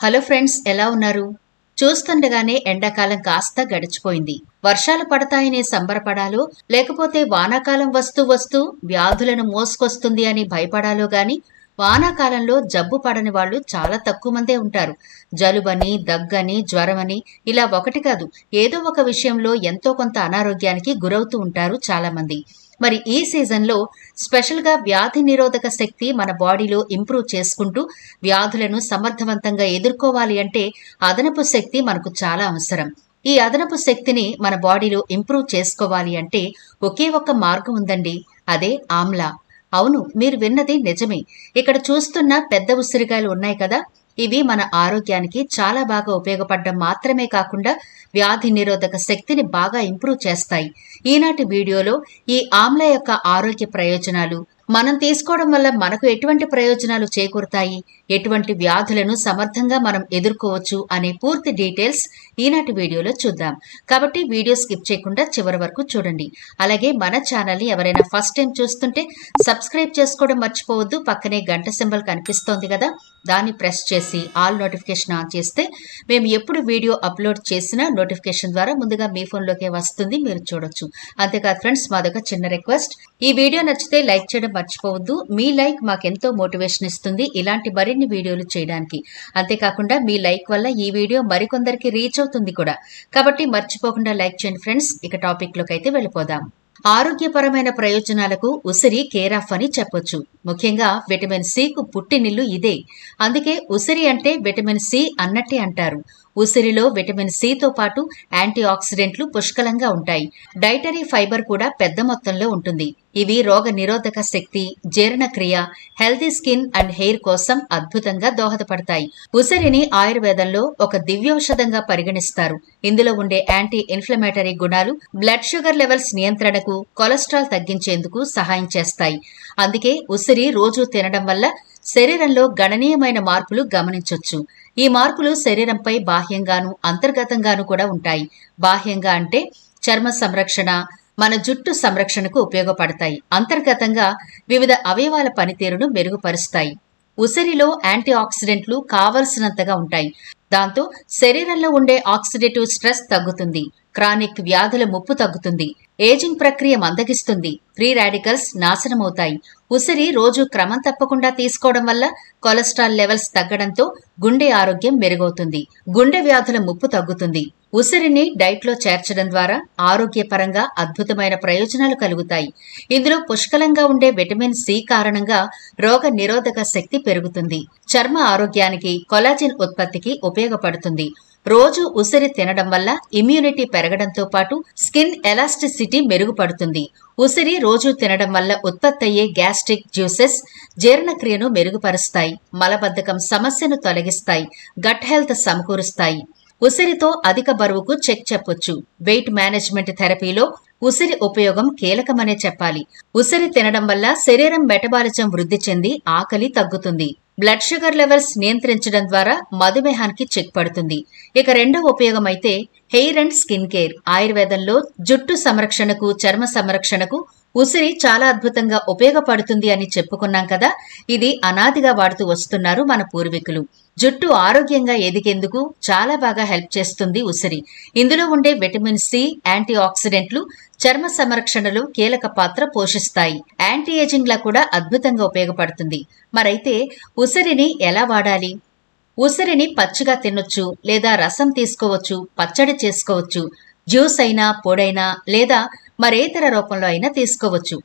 Hello friends, ఎలా ఉన్నారు? చూస్తుండగానే ఎండాకాలం కాస్త గడిచిపోయింది. వర్షాలు పడతాయనే సంబరపడాలో, లేకపోతే వానాకాలం వస్తూ వస్తూ వ్యాధులను మోసుకొస్తుంది అని భయపడాలో గాని, వానాకాలంలో జబ్బు పడని వాళ్ళు చాలా తక్కువ మందే ఉంటారు. జలుబని, దగ్గని, జ్వరమని ఇలా ఒకటి కాదు, ఏదో ఒక విషయంలో ఎంతో కొంత అనారోగ్యానికి గురవుతూ ఉంటారు చాలా మంది. మరి ఈ సీజన్లో స్పెషల్గా వ్యాధి నిరోధక శక్తి మన బాడీలో ఇంప్రూవ్ చేసుకుంటూ వ్యాధులను సమర్థవంతంగా ఎదుర్కోవాలి అంటే అదనపు శక్తి మనకు చాలా అవసరం. ఈ అదనపు శక్తిని మన బాడీలో ఇంప్రూవ్ చేసుకోవాలి అంటే ఒకే ఒక్క మార్గం ఉందండి. అదే ఆమ్లా. అవును, మీరు విన్నది నిజమే. ఇక్కడ చూస్తున్న పెద్ద ఉసిరికాయలు ఉన్నాయి కదా, ఇవి మన ఆరోగ్యానికి చాలా బాగా ఉపయోగపడడం మాత్రమే కాకుండా వ్యాధి నిరోధక శక్తిని బాగా ఇంప్రూవ్ చేస్తాయి. ఈనాటి వీడియోలో ఈ ఆమ్లా యొక్క ఆరోగ్య ప్రయోజనాలు, మనం తీసుకోవడం వల్ల మనకు ఎటువంటి ప్రయోజనాలు చేకూరుతాయి, ఎటువంటి వ్యాధులను సమర్థంగా మనం ఎదుర్కోవచ్చు అనే పూర్తి డీటెయిల్స్ ఈనాటి వీడియోలో చూద్దాం. కాబట్టి వీడియో స్కిప్ చేయకుండా చివరి వరకు చూడండి. అలాగే మన ఛానల్ని ఎవరైనా ఫస్ట్ టైం చూస్తుంటే సబ్స్క్రైబ్ చేసుకోవడం మర్చిపోవద్దు. పక్కనే గంట సింబల్ కనిపిస్తోంది కదా, దాన్ని ప్రెస్ చేసి ఆల్ నోటిఫికేషన్ ఆన్ చేస్తే మేము ఎప్పుడు వీడియో అప్లోడ్ చేసినా నోటిఫికేషన్ ద్వారా ముందుగా మీ ఫోన్లోకే వస్తుంది, మీరు చూడొచ్చు. అంతేకాదు ఫ్రెండ్స్, మాదొక చిన్న రిక్వెస్ట్, ఈ వీడియో నచ్చితే లైక్ చేయడం మర్చిపోవద్దు. మీ లైక్ మాకెంతో మోటివేషన్ ఇస్తుంది ఇలాంటి మరిన్ని వీడియోలు చేయడానికి. అంతేకాకుండా మీ లైక్ వల్ల ఈ వీడియో మరికొందరికి రీచ్ అవుతుంది కూడా. కాబట్టి మర్చిపోకుండా లైక్ చేయండి ఫ్రెండ్స్. ఇక టాపిక్ లోకి అయితే వెళ్ళిపోదాం. ఆరోగ్యపరమైన ప్రయోజనాలకు ఉసిరి కేర్ ఆఫ్ అని చెప్పొచ్చు. ముఖ్యంగా విటమిన్ సికు పుట్టినిల్లు ఇదే. అందుకే ఉసిరి అంటే విటమిన్ సి అన్నట్టే అంటారు. ఉసిరిలో విటమిన్ సితో పాటు యాంటీ ఆక్సిడెంట్లు పుష్కలంగా ఉంటాయి. డైటరీ ఫైబర్ కూడా పెద్ద మొత్తంలో ఉంటుంది. ఇవి రోగ నిరోధక శక్తి, జీర్ణక్రియ, హెల్తీ స్కిన్ అండ్ హెయిర్ కోసం అద్భుతంగా దోహదపడతాయి. ఉసిరిని ఆయుర్వేదంలో ఒక దివ్యౌషధంగా పరిగణిస్తారు. ఇందులో ఉండే యాంటీ ఇన్ఫ్లమేటరీ గుణాలు బ్లడ్ షుగర్ లెవెల్స్ నియంత్రణకు, కొలెస్ట్రాల్ తగ్గించేందుకు సహాయం చేస్తాయి. అందుకే ఉసిరి రోజు తినడం వల్ల శరీరంలో గణనీయమైన మార్పులు గమనించొచ్చు. ఈ మార్పులు శరీరంపై బాహ్యంగాను, అంతర్గతంగాను కూడా ఉంటాయి. బాహ్యంగా అంటే చర్మ సంరక్షణ, మన జుట్టు సంరక్షణకు ఉపయోగపడతాయి. అంతర్గతంగా వివిధ అవయవాల పనితీరును మెరుగుపరుస్తాయి. ఉసిరిలో యాంటీ ఆక్సిడెంట్లు కావలసినంతగా ఉంటాయి. దాంతో శరీరంలో ఉండే ఆక్సిడేటివ్ స్ట్రెస్ తగ్గుతుంది. క్రానిక్ వ్యాధుల ముప్పు తగ్గుతుంది. ఏజింగ్ ప్రక్రియ మందగిస్తుంది. Free radicals నాశనమవుతాయి. ఉసిరి రోజు క్రమం తప్పకుండా తీసుకోవడం వల్ల కొలెస్ట్రాల్ లెవెల్స్ తగ్గడంతో గుండె ఆరోగ్యం మెరుగవుతుంది. గుండె వ్యాధుల ముప్పు తగ్గుతుంది. ఉసిరిని డైట్లో చేర్చడం ద్వారా ఆరోగ్యపరంగా అద్భుతమైన ప్రయోజనాలు కలుగుతాయి. ఇందులో పుష్కలంగా ఉండే విటమిన్ సి కారణంగా రోగ నిరోధక శక్తి పెరుగుతుంది. చర్మ ఆరోగ్యానికి, కొలాజిన్ ఉత్పత్తికి ఉపయోగపడుతుంది. రోజు ఉసిరి తినడం వల్ల ఇమ్యూనిటీ పెరగడంతో పాటు స్కిన్ ఎలాస్టిసిటీ మెరుగుపడుతుంది. ఉసిరి రోజు తినడం వల్ల ఉత్పత్తయ్యే గ్యాస్ట్రిక్ జ్యూసెస్ జీర్ణక్రియను మెరుగుపరుస్తాయి. మలబద్ధకం సమస్యను తొలగిస్తాయి. గట్ హెల్త్ సమకూరుస్తాయి. ఉసిరితో అధిక బరువుకు చెక్ చెప్పొచ్చు. వెయిట్ మేనేజ్మెంట్ థెరపీలో ఉసిరి ఉపయోగం కీలకమనే చెప్పాలి. ఉసిరి తినడం వల్ల శరీరం మెటబాలిజం వృద్ధి చెంది ఆకలి తగ్గుతుంది. బ్లడ్ షుగర్ లెవెల్స్ నియంత్రించడం ద్వారా మధుమేహానికి చెక్ పడుతుంది. ఇక రెండో ఉపయోగం అయితే హెయిర్ అండ్ స్కిన్ కేర్. ఆయుర్వేదంలో జుట్టు సంరక్షణకు, చర్మ సంరక్షణకు ఉసిరి చాలా అద్భుతంగా ఉపయోగపడుతుంది అని చెప్పుకున్నాం కదా. ఇది అనాదిగా వాడుతూ వస్తున్నారు మన పూర్వీకులు. జుట్టు ఆరోగ్యంగా ఎదిగేందుకు చాలా బాగా హెల్ప్ చేస్తుంది ఉసిరి. ఇందులో ఉండే విటమిన్ సి, యాంటీ ఆక్సిడెంట్లు చర్మ సంరక్షణలో కీలక పాత్ర పోషిస్తాయి. యాంటీ ఏజింగ్ లా కూడా అద్భుతంగా ఉపయోగపడుతుంది. మరైతే ఉసిరిని ఎలా వాడాలి? ఉసిరిని పచ్చిగా తినొచ్చు, లేదా రసం తీసుకోవచ్చు, పచ్చడి చేసుకోవచ్చు. జ్యూస్ అయినా, పొడైనా, లేదా మరేతర రూపంలో అయినా తీసుకోవచ్చు.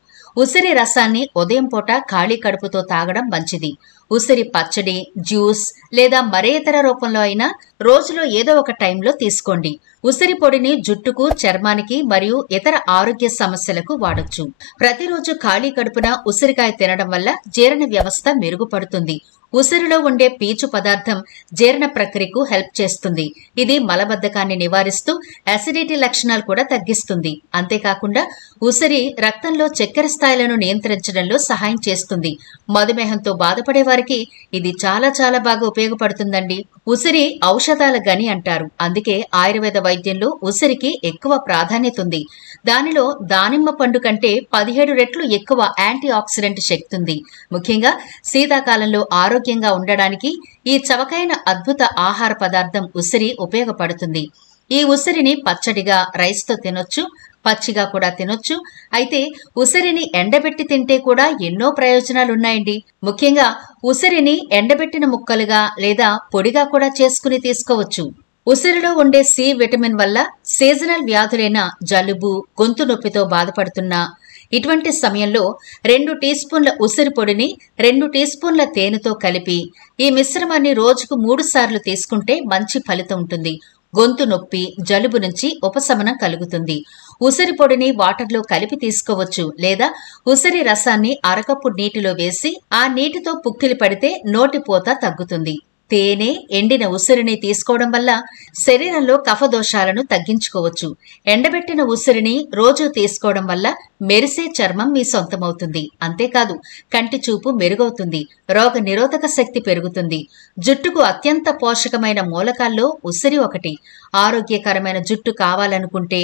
ఉసిరి రసాన్ని ఉదయం పూట ఖాళీ కడుపుతో తాగడం మంచిది. ఉసిరి పచ్చడి, జ్యూస్ లేదా మరేతర రూపంలో అయినా రోజులో ఏదో ఒక టైంలో తీసుకోండి. ఉసిరి పొడిని జుట్టుకు, చర్మానికి మరియు ఇతర ఆరోగ్య సమస్యలకు వాడొచ్చు. ప్రతిరోజు ఖాళీ కడుపున ఉసిరికాయ తినడం వల్ల జీర్ణ వ్యవస్థ మెరుగుపడుతుంది. ఉసిరిలో ఉండే పీచు పదార్థం జీర్ణ ప్రక్రియకు హెల్ప్ చేస్తుంది. ఇది మలబద్ధకాన్ని నివారిస్తూ అసిడిటీ లక్షణాలు కూడా తగ్గిస్తుంది. అంతేకాకుండా ఉసిరి రక్తంలో చక్కెర స్థాయిలను నియంత్రించడంలో సహాయం చేస్తుంది. మధుమేహంతో బాధపడే వారికి ఇది చాలా చాలా బాగా ఉపయోగపడుతుందండి. ఉసిరి ఔషధాల గని అంటారు. అందుకే ఆయుర్వేద వైద్యంలో ఉసిరికి ఎక్కువ ప్రాధాన్యత ఉంది. దానిలో దానిమ్మ పండు కంటే 17 రెట్లు ఎక్కువ యాంటీ ఆక్సిడెంట్ శక్తి ఉంది. ముఖ్యంగా శీతాకాలంలో ఆరోగ్య ఆరోగ్యంగా ఉండడానికి ఈ చవకైన అద్భుత ఆహార పదార్థం ఉసిరి ఉపయోగపడుతుంది. ఈ ఉసిరిని పచ్చడిగా రైస్తో తినొచ్చు, పచ్చిగా కూడా తినొచ్చు. అయితే ఉసిరిని ఎండబెట్టి తింటే కూడా ఎన్నో ప్రయోజనాలున్నాయండి. ముఖ్యంగా ఉసిరిని ఎండబెట్టిన ముక్కలుగా లేదా పొడిగా కూడా చేసుకుని తీసుకోవచ్చు. ఉసిరిలో ఉండే సి విటమిన్ వల్ల సీజనల్ వ్యాధులైన జలుబు, గొంతు నొప్పితో బాధపడుతున్న ఇటువంటి సమయంలో 2 టీ స్పూన్ల ఉసిరి పొడిని 2 టీ స్పూన్ల తేనెతో కలిపి ఈ మిశ్రమాన్ని రోజుకు 3 సార్లు తీసుకుంటే మంచి ఫలితం ఉంటుంది. గొంతు నొప్పి, జలుబు నుంచి ఉపశమనం కలుగుతుంది. ఉసిరి పొడిని వాటర్లో కలిపి తీసుకోవచ్చు లేదా ఉసిరి రసాన్ని అరకప్పు నీటిలో వేసి ఆ నీటితో పుక్కిలి పడితే నోటిపోత తగ్గుతుంది. తేనె, ఎండిన ఉసిరిని తీసుకోవడం వల్ల శరీరంలో కఫదోషాలను తగ్గించుకోవచ్చు. ఎండబెట్టిన ఉసిరిని రోజు తీసుకోవడం వల్ల మెరిసే చర్మం మీ సొంతమవుతుంది. అంతేకాదు కంటి చూపు మెరుగవుతుంది, రోగ నిరోధక శక్తి పెరుగుతుంది. జుట్టుకు అత్యంత పోషకమైన మూలకాల్లో ఉసిరి ఒకటి. ఆరోగ్యకరమైన జుట్టు కావాలనుకుంటే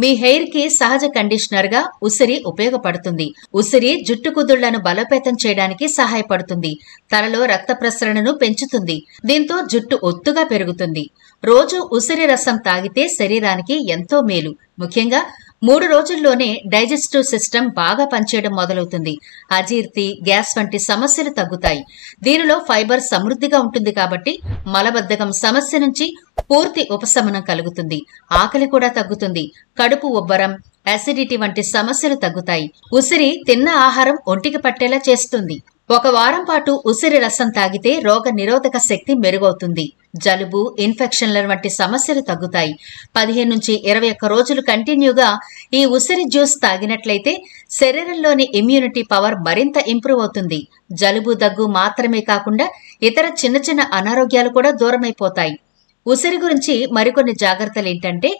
మీ హెయిర్ కి సహజ కండిషనర్ గా ఉసిరి ఉపయోగపడుతుంది. ఉసిరి జుట్టు కుదుళ్లను బలోపేతం చేయడానికి సహాయపడుతుంది. తలలో రక్త ప్రసరణను పెంచుతుంది. దీంతో జుట్టు ఒత్తుగా పెరుగుతుంది. రోజు ఉసిరి రసం తాగితే శరీరానికి ఎంతో మేలు. ముఖ్యంగా 3 రోజుల్లోనే డైజెస్టివ్ సిస్టమ్ బాగా పనిచేయడం మొదలవుతుంది. అజీర్తి, గ్యాస్ వంటి సమస్యలు తగ్గుతాయి. దీనిలో ఫైబర్ సమృద్ధిగా ఉంటుంది కాబట్టి మలబద్ధకం సమస్య నుంచి పూర్తి ఉపశమనం కలుగుతుంది. ఆకలి కూడా తగ్గుతుంది. కడుపు ఉబ్బరం, అసిడిటీ వంటి సమస్యలు తగ్గుతాయి. ఉసిరి తిన్న ఆహారం ఒంటికి పట్టేలా చేస్తుంది. 1 వారం పాటు ఉసిరి రసం తాగితే రోగ నిరోధక శక్తి మెరుగవుతుంది. జలుబు, ఇన్ఫెక్షన్ల వంటి సమస్యలు తగ్గుతాయి. 15 నుంచి 21 రోజులు కంటిన్యూగా ఈ ఉసిరి జ్యూస్ తాగినట్లయితే శరీరంలోని ఇమ్యూనిటీ పవర్ మరింత ఇంప్రూవ్ అవుతుంది. జలుబు, దగ్గు మాత్రమే కాకుండా ఇతర చిన్న చిన్న అనారోగ్యాలు కూడా దూరమైపోతాయి. ఉసిరి గురించి మరికొన్ని జాగ్రత్తలు ఏంటంటే,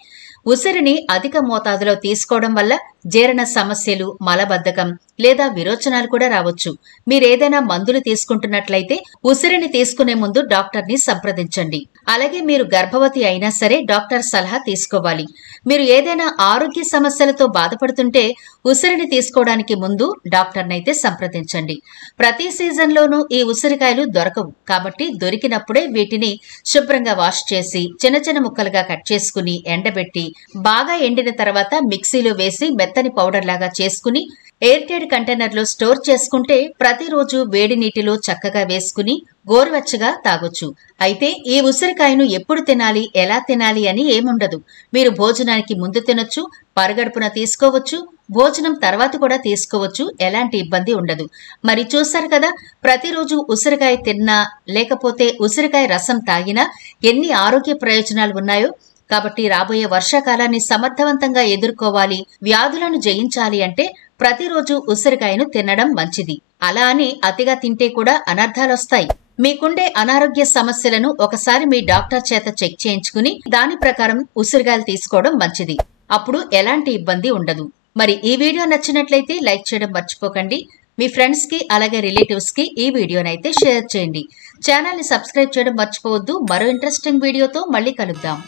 ఉసిరిని అధిక మోతాదులో తీసుకోవడం వల్ల జీర్ణ సమస్యలు, మలబద్ధకం లేదా విరోచనాలు కూడా రావచ్చు. మీరేదైనా మందులు తీసుకుంటున్నట్లయితే ఉసిరిని తీసుకునే ముందు డాక్టర్ని సంప్రదించండి. అలాగే మీరు గర్భవతి అయినా సరే డాక్టర్ సలహా తీసుకోవాలి. మీరు ఏదైనా ఆరోగ్య సమస్యలతో బాధపడుతుంటే ఉసిరిని తీసుకోవడానికి ముందు డాక్టర్నైతే సంప్రదించండి. ప్రతి సీజన్లోనూ ఈ ఉసిరికాయలు దొరకవు కాబట్టి దొరికినప్పుడే వీటిని శుభ్రంగా వాష్ చేసి చిన్న చిన్న ముక్కలుగా కట్ చేసుకుని ఎండబెట్టి బాగా ఎండిన తర్వాత మిక్సీలో వేసి మెత్తని పౌడర్ లాగా చేసుకుని ఎయిర్ టైట్ కంటైనర్లో స్టోర్ చేసుకుంటే ప్రతిరోజు వేడి నీటిలో చక్కగా వేసుకుని గోరువెచ్చగా తాగొచ్చు. అయితే ఈ ఉసిరికాయను ఎప్పుడు తినాలి, ఎలా తినాలి అని ఏముండదు. మీరు భోజనానికి ముందు తినొచ్చు, పరగడుపున తీసుకోవచ్చు, భోజనం తర్వాత కూడా తీసుకోవచ్చు. ఎలాంటి ఇబ్బంది ఉండదు. మరి చూశారు కదా, ప్రతిరోజు ఉసిరికాయ తిన్నా లేకపోతే ఉసిరికాయ రసం తాగినా ఎన్ని ఆరోగ్య ప్రయోజనాలు ఉన్నాయో. కాబట్టి రాబోయే వర్షాకాలాన్ని సమర్థవంతంగా ఎదుర్కోవాలి, వ్యాధులను జయించాలి అంటే ప్రతిరోజు ఉసిరికాయను తినడం మంచిది. అలా అని అతిగా తింటే కూడా అనర్థాలొస్తాయి. మీకుండే అనారోగ్య సమస్యలను ఒకసారి మీ డాక్టర్ చేత చెక్ చేయించుకుని దాని ప్రకారం ఉసిరికాయలు తీసుకోవడం మంచిది. అప్పుడు ఎలాంటి ఇబ్బంది ఉండదు. మరి ఈ వీడియో నచ్చినట్లయితే లైక్ చేయడం మర్చిపోకండి. మీ ఫ్రెండ్స్ కి అలాగే రిలేటివ్స్ కి ఈ వీడియోనైతే షేర్ చేయండి. ఛానల్ ని సబ్స్క్రైబ్ చేయడం మర్చిపోవద్దు. మరో ఇంట్రెస్టింగ్ వీడియోతో మళ్ళీ కలుద్దాం.